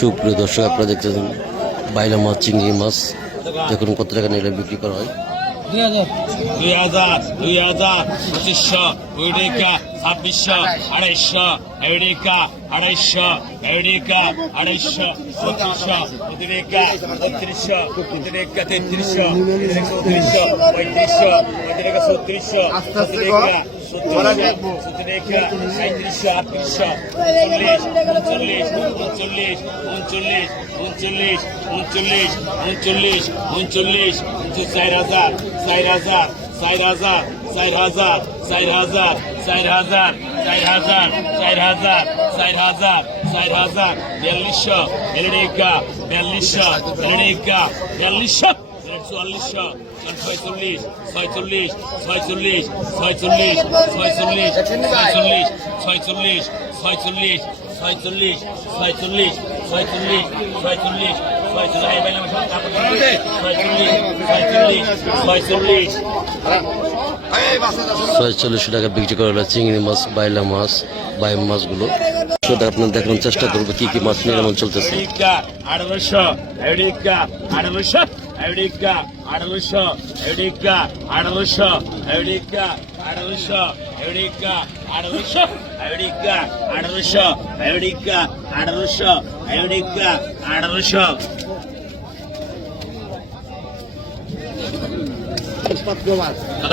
সুপ্রিয় দর্শক আপনারা দেখতেছেন বাইলা মাছ চিংড়ি মাছ। দেখুন কত টাকা নিলে বিক্রি করা হয়। দুই হাজার দুই হাজার পঁচিশশো কুড়ি টাকা ছাব্বিশশো আড়াইশো এডিকা আড়াইশো এডিকা আড়াইশো পঁচিশশো প্রতিরেখা বত্রিশশো প্রতিরেখা তেত্রিশশো চৌত্রিশশো পঁয়ত্রিশশো প্রতিরেখা ছত্রিশশো প্রতিরেখা সত্তরশো প্রতিরেখা সাঁত্রিশশো আটত্রিশশো উনচল্লিশ উনচল্লিশ উনচল্লিশ উনচল্লিশ উনচল্লিশ উনচল্লিশ উনচল্লিশ উনচল্লিশ চার হাজার চার হাজার চার হাজার চার হাজার চার হাজার চার হাজার চার হাজার চার হাজার চার হাজার চার হাজার বিয়াল্লিশশো বিয়াল্লিকা বিয়াল্লিশশো বিয়াল্লিকা বিয়াল্লিশশো চুয়াল্লিশশো ছয়চল্লিশ ছয়চল্লিশ ছয়চল্লিশ ছয়চল্লিশ ছয়চল্লিশ ছয়চল্লিশ ছয়চল্লিশ ছয়চল্লিশ ছয়চল্লিশ ছয়চল্লিশ ছয়চল্লিশ ছয়চল্লিশ ছয়চল্লিশ টাকা বিক্রি করা হলো চিংড়ি মাছ বাইলা মাছ বাই মাছগুলো সেটা আপনার দেখানোর চেষ্টা করব কি কি মাছ নিরামন চলতেছে Eureka, আঠারোশো এদিক আড়াইশ এদিক আড়াইশ এদিক আড়াইশ এদিক আড়াইশ এদিক আড়াইশ এদিক আড়াইশ এদিক আড়াইশ কত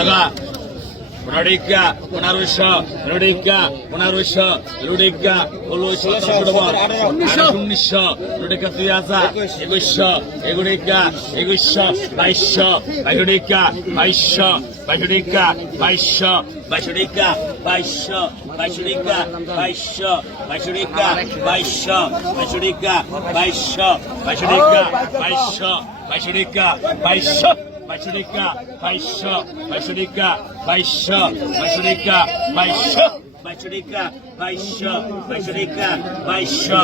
রুডিকা পনেরোশো রুডিকা পনেরোশো রুডিকা ষোলোশো উনিশশো রুডিকা দুই হাজার, একুশশো এগুড়িকা একুশশো, বাইশশো বাইশুডিকা বাইশশো বাইশুডিকা বাইশশো বাইশুডিকা বাইশশো বাইশুডিকা বাইশশো বাইশুডিকা বাইশশো বাইশুডিকা বাইশশো বাইশুডিকা বাইশশো বাইশুডিকা বাইশশো। বাইশুরিকা বাইশশো বাইশুরিকা বাইশশো বাইশুরিকা বাইশশো বাইশুরিকা বাইশশো বাইশুরিকা বাইশশো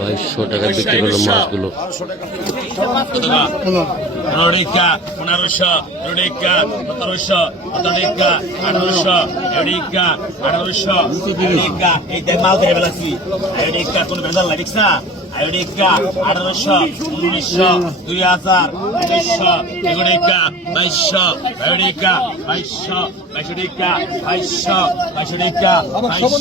বাইশশো টাকা বিক্রি করল মাছগুলো। রোডিকা পনেরোশো রোডিকা সতেরোশো সতেরোডিকা আঠারোশো এডিকা আঠারোশো এডিকা এই দেখ মাল ধরে বেলাছি এডিকা কোন ভেজাল লাগিস না আয়োডিকা আঠারোশো উনিশশো দুই হাজার উনিশশো এগুড়িকা বাইশশো আয়োডিকা বাইশশো বাইশুডিকা বাইশশো বাইশুডিকা বাইশশো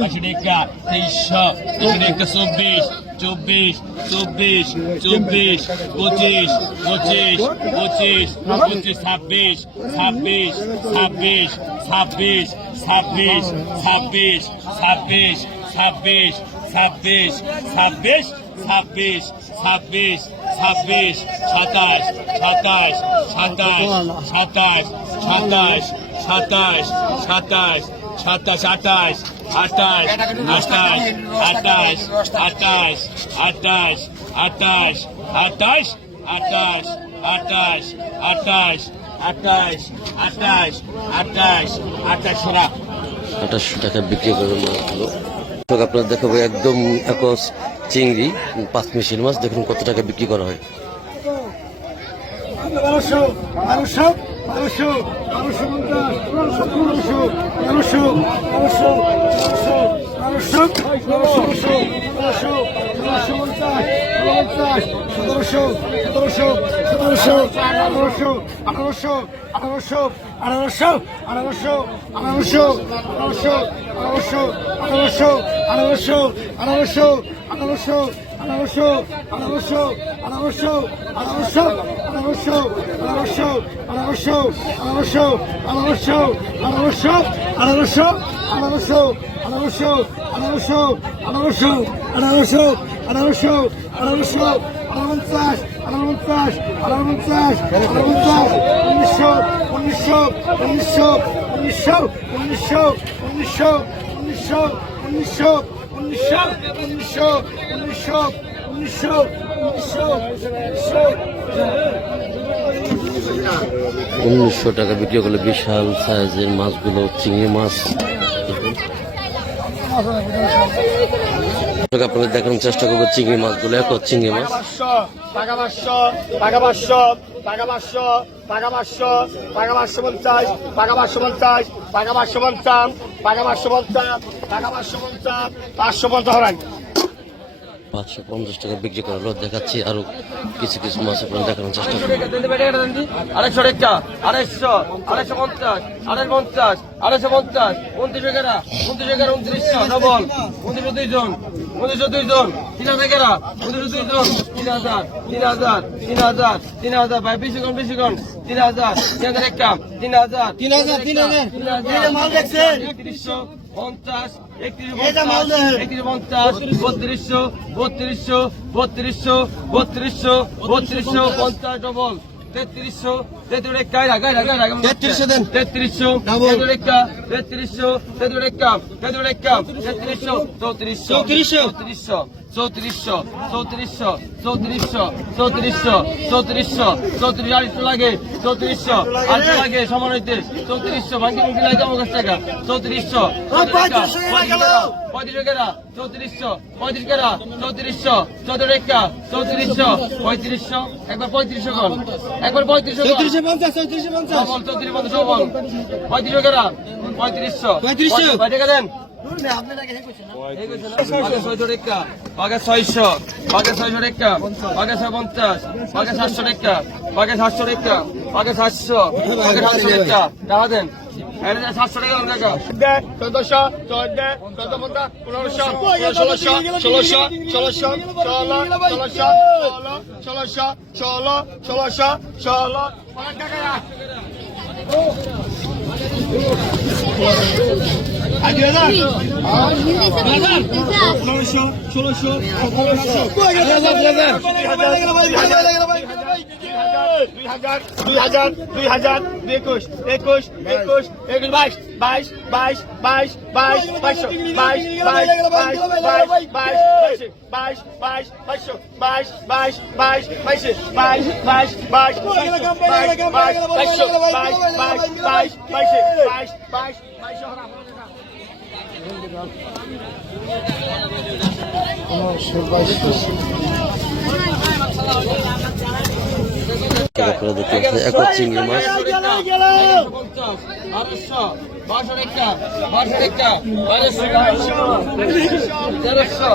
বাইশুডিকা তেইশশো তেইশুডিকা চব্বিশ চব্বিশ চব্বিশ চব্বিশ পঁচিশ পঁচিশ পঁচিশ পঁচিশ ছাব্বিশ ছাব্বিশ ছাব্বিশ ছাব্বিশ ছাব্বিশ ছাব্বিশ ছাব্বিশ ছাব্বিশ ছাব্বিশ ছাব্বিশ ছাব্বিশ ছাব্বিশ ছাব্বিশ সাতাশ সাতাশ সাতাশ সাতাশ সাতাশ সাতাশ সাতাশ সাতাশ আটাশ আটাশ আটাশ আটাশ আটাশ আটাশ আটাশ আটাশ আটাশ আটাশ আটাশ আটাশ আটাশ আটাশ সরা আঠাশশো টাকা বিক্রি দর্শক আপনার দেখাবো একদম একস চিংড়ি পাঁচ মিশির মাছ দেখুন কত টাকা বিক্রি করা হয় সতেরোশো সতেরোশো সতেরোশো সতেরোশো আঠারোশো আঠারোশো আঠারোশো আঠারোশো আঠারোশো আঠারোশো আঠারোশো আঠারোশো আঠারোশো আঠারোশো আঠারোশো আঠারোশো আঠারোশো আঠারোশো আঠারোশো আঠারোশো আঠারোশো আঠারোশো আঠারোশো আঠারোশো আঠারোশো আঠারোশো আঠারোশো আঠারোশো আঠারোশো আঠারোশো আঠারোশো আঠারোশো আঠারোপঞ্চাশ আঠারোপঞ্চাশ আঠারোপঞ্চাশ আঠারোপঞ্চাশ উনিশশো উনিশশো উনিশশো উনিশশো উনিশশো উনিশশো উনিশশো উনিশশো উনিশশো উনিশশো টাকা বিক্রি করলে বিশাল সাইজের মাছগুলো চিংড়ি মাছ আপনাদের দেখানোর চেষ্টা করব চিংড়ি মাছগুলো এক চিংড়ি মাছ টাকা পাঁচশো টাকা পাঁচশো টাকা পাঁচশো টাকা পাঁচশো পঞ্চাশ টাকা পাঁচশো পঞ্চাশ টাকা পাঁচশো পঞ্চাশ টাকা পাঁচশো পঞ্চাশ টাকা পাঁচশো পঞ্চাশ পাঁচশো পঞ্চাশ টাকা বিক্রি করা হলো দেখাচ্ছি আরও কিছু কিছু মাছ আপনার দেখানোর চেষ্টা করব আড়াইশো রেখা আড়াইশো আড়াইশো পঞ্চাশ আড়াইশো পঞ্চাশ আড়াইশো পঞ্চাশ উনত্রিশ এগারো উনত্রিশ এগারো উনত্রিশশো ডবল উনত্রিশশো দুইজন উনত্রিশশো দুইজন তিন হাজার এগারো উনত্রিশশো দুইজন তিন হাজার তিন হাজার তিন হাজার তিন হাজার ভাই বেশি কম বেশি কম তিন হাজার তিন হাজার একটা তিন হাজার তিন হাজার তিন হাজার তিন হাজার মাল দেখছেন একত্রিশশো পঞ্চাশ একত্রিশ একত্রিশ পঞ্চাশ বত্রিশশো বত্রিশশো বত্রিশশো বত্রিশশো বত্রিশশো পঞ্চাশ ডবল তেত্রিশশো তেত্রিশশো দেন। তেত্রিশশো তেত্রিশ তেত্রিশশো তেত্রিশ তেত্রিশ তেত্রিশশো চৌত্রিশশো চৌত্রিশশো। চৌত্রিশশো চৌত্রিশশো চৌত্রিশশো চৌত্রিশশো চৌত্রিশশো চৌত্রিশ আড়াইশো লাগে চৌত্রিশশো আড়াইশো লাগে সমান হইতে চৌত্রিশশো ভাঙ্গি মুখি লাগে আমার কাছ টাকা চৌত্রিশশো পঁয়ত্রিশ কেরা চৌত্রিশশো পঁয়ত্রিশ কেরা চৌত্রিশশো চৌত্রিশ একা চৌত্রিশশো পঁয়ত্রিশশো একবার পঁয়ত্রিশশো কর একবার পঁয়ত্রিশশো চৌত্রিশশো পঞ্চাশ চৌত্রিশশো পঞ্চাশ। চৌত্রিশ পঞ্চাশ বল পঁয়ত্রিশ কেরা পঁয়ত্রিশশো। পঁয়ত্রিশশো টাকা দেন। ছয়শো রেখা বাঘে ছয়শো বাঘে ছয়শো। রেখা বাঘে ছয় পঞ্চাশ। বাঘে সাতশো রেখা বাঘে সাতশো রেখা বাঘে সাতশো। বাঘে সাতশো রেখা টাকা দেন। চোদ্দশো চোদ্দ চোদ্দ পঞ্চাশ পনেরোশো ষোলোশো ষোলোশো ষোলোশো ষোলো ষোলোশো ষোলোশো ষোলো ষোলোশো ষোলো অনেক হাজার? ষোলোশো দুই হাজার দুই হাজার দুই হাজার একুশ একুশ একুশ একুশ বাইশ বাইশ বাইশ বাইশ বাইশ বাইশশো বাইশ বাইশ বাইশ বাইশ বাইশ বাইশ বাইশ বাইশশো বাইশ বাইশ বাইশ বাইশে বাইশ বাইশ বাইশ বাইশ বাইশ বাইশশো বাইশ বাইশ বাইশ বাইশে বাইশ বাইশ বাইশশো আপনারা দেখতে পাচ্ছেন এক চিংড়ি মাছ বারোশো বারোশো বারোশো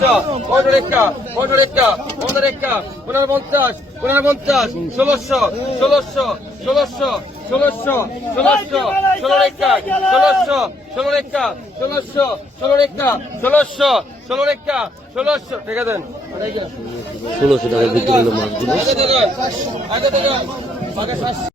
রেখা পনেরো রেখা পনেরো রেখা পনেরো রেখা পনেরো পঞ্চাশ পনেরো পঞ্চাশ ষোলোশো ষোলোশো ষোলোশো ষোলোশো ষোলোশো ষোলো রেখা ষোলোশো ষোলো রেখা ষোলোশো ষোলো রেখা ষোলোশো ষোলো রেখা ষোলোশো আছে দেন ষোলোশো টাকা বিক্রি হলো মাছগুলো আগে